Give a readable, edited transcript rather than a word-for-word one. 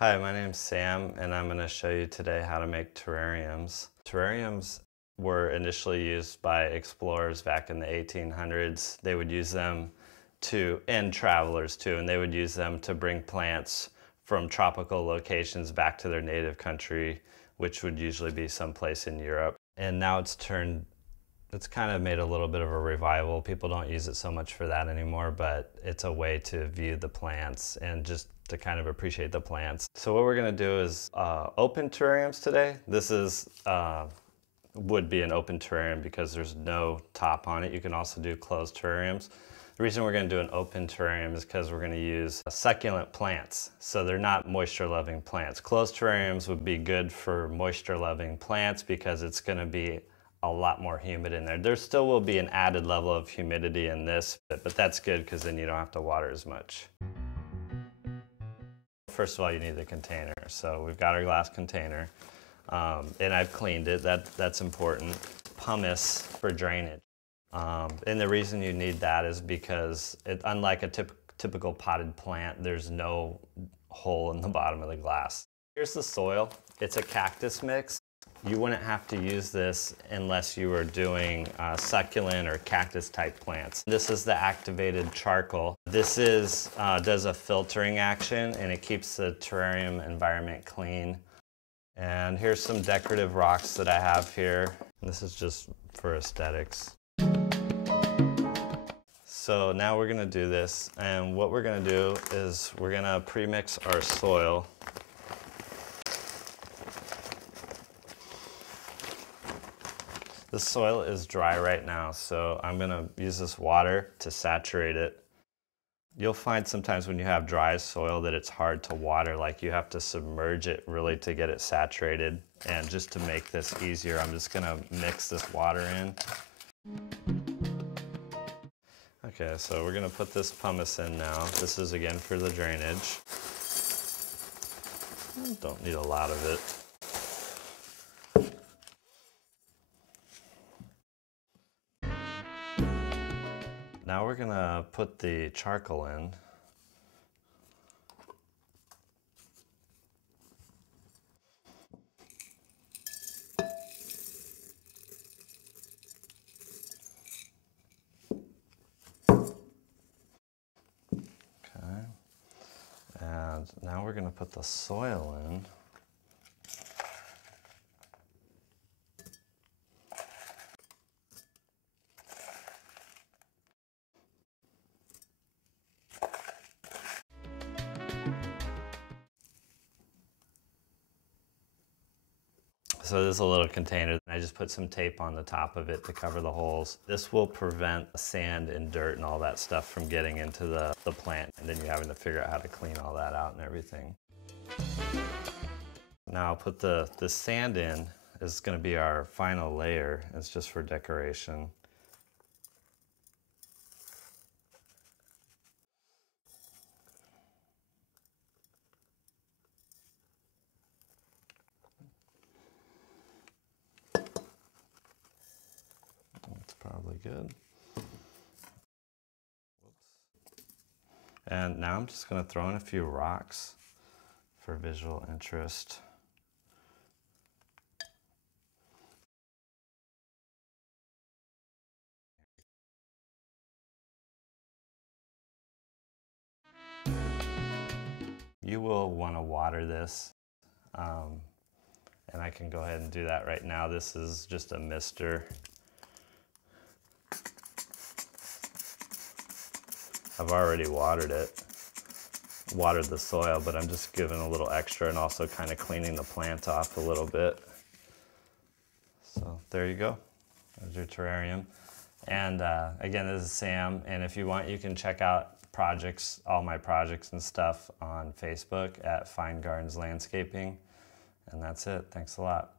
Hi, my name's Sam, and I'm going to show you today how to make terrariums. Terrariums were initially used by explorers back in the 1800s. They would use them and travelers too, and they would use them to bring plants from tropical locations back to their native country, which would usually be someplace in Europe. And now it's kind of made a little bit of a revival. People don't use it so much for that anymore, but it's a way to view the plants and just to kind of appreciate the plants. So what we're gonna do is open terrariums today. This would be an open terrarium because there's no top on it. You can also do closed terrariums. The reason we're gonna do an open terrarium is because we're gonna use succulent plants. So they're not moisture-loving plants. Closed terrariums would be good for moisture-loving plants because it's gonna be a lot more humid in there. There still will be an added level of humidity in this, but that's good because then you don't have to water as much. First of all, you need the container. So we've got our glass container, and I've cleaned it. That's important. Pumice for drainage. And the reason you need that is because unlike a typical potted plant, there's no hole in the bottom of the glass. Here's the soil. It's a cactus mix. You wouldn't have to use this unless you were doing succulent or cactus type plants. This is the activated charcoal. This does a filtering action and it keeps the terrarium environment clean. And here's some decorative rocks that I have here. And this is just for aesthetics. So now we're gonna do this, and what we're gonna do is we're gonna pre-mix our soil. The soil is dry right now, so I'm gonna use this water to saturate it. You'll find sometimes when you have dry soil that it's hard to water, like you have to submerge it really to get it saturated. And just to make this easier, I'm just gonna mix this water in. Okay, so we're gonna put this pumice in now. This is again for the drainage. Don't need a lot of it. Now we're gonna put the charcoal in. Okay. And now we're gonna put the soil in. So this is a little container. I just put some tape on the top of it to cover the holes. This will prevent sand and dirt and all that stuff from getting into the plant, and then you're having to figure out how to clean all that out and everything. Now I'll put the sand in. Is going to be our final layer. It's just for decoration. Probably good. Whoops. And now I'm just going to throw in a few rocks for visual interest. You will want to water this, and I can go ahead and do that right now. This is just a mister. I've already watered the soil, but I'm just giving a little extra and also kind of cleaning the plant off a little bit. So there you go, there's your terrarium. And again, this is Sam, and if you want, you can check out all my projects and stuff on Facebook at Fine Gardens Landscaping. And that's it, thanks a lot.